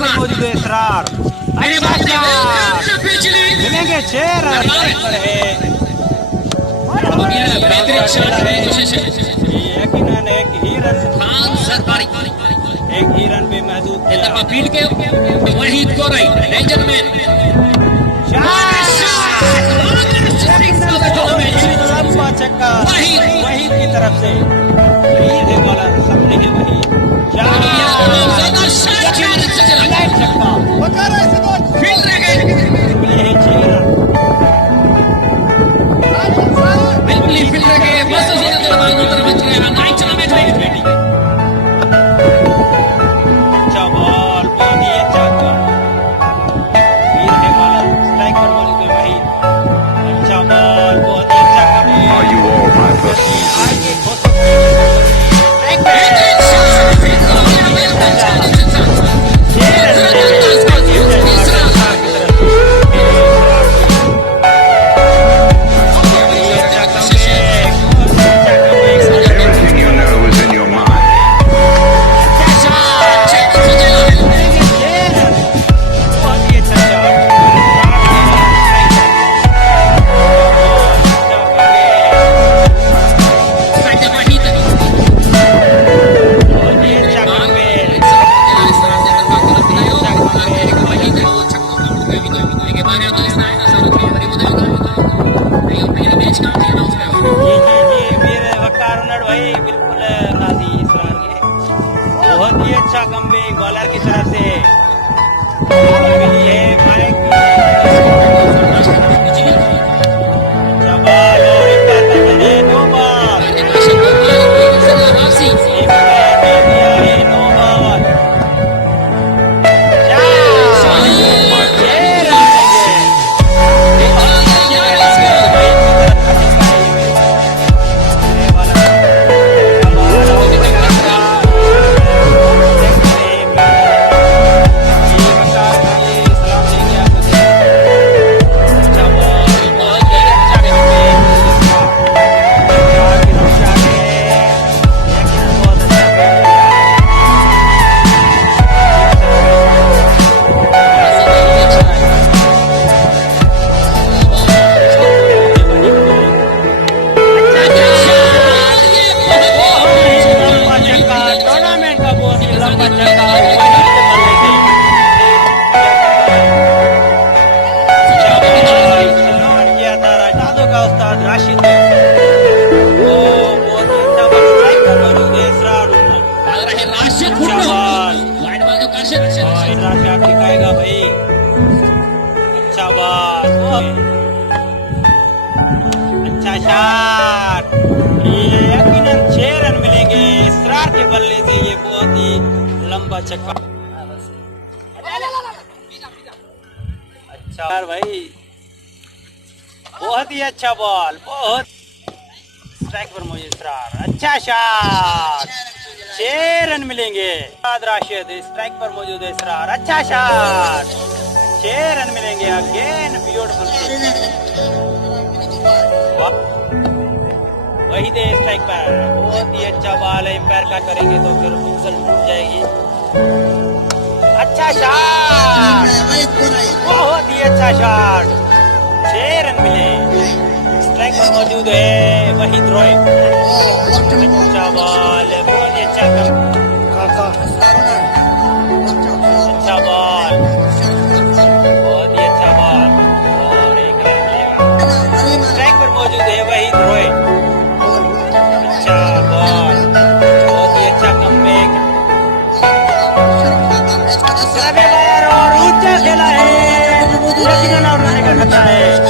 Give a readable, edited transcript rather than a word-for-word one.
मौजूद है इसरार। मिलेंगे 6 रन पर है। यकीनन एक ही रन पे महदूद फील्ड के वहीद को राइट डेंजर मैन लंबा छक्का वहीद की तरफ से। वहीद है बॉलर, सामने है वहीद। फील्ड रह गए बिल्कुल ही फील्ड रह गए। बस अच्छा बॉल, बहुत ही अच्छा वीर है बॉलर, स्ट्राइक पर मौजूद है वहीद। अच्छा बॉल, बहुत ही अच्छा बॉलर की तरफ से मिली है माइक जबाल और एक बार है नो बॉल। अच्छा बॉल, अच्छा शॉट। ये यकीनन 6 रन मिलेंगे इसरार के बल्ले से। ये बहुत ही लंबा छक्का। अच्छा भाई, बहुत ही अच्छा बॉल, बहुत स्ट्राइक पर मुझे इसरार। अच्छा शॉट, 6 रन मिलेंगे। साद राशिद स्ट्राइक पर मौजूद है इसरार। अच्छा शॉट, 6 रन मिलेंगे। अगेन ब्यूटीफुल वही दे स्ट्राइक पर। बहुत ही अच्छा बॉल है, एम्पायर का करेंगे तो फिर फिक्सल टूट जाएगी। अच्छा शॉट, बहुत ही अच्छा शॉट, 6 रन मिले। स्ट्राइक पर मौजूद है वहीद रॉय। अच्छा बॉल, बहुत ही अच्छा अच्छा बॉल, बहुत ही अच्छा बॉल और 1 रन मिलेगा। स्ट्राइक पर मौजूद है वहीद रॉय। अच्छा बॉल, बहुत ही अच्छा कमबैक। और ऊंचा खेला है, लेकिन आउट होने का खतरा है।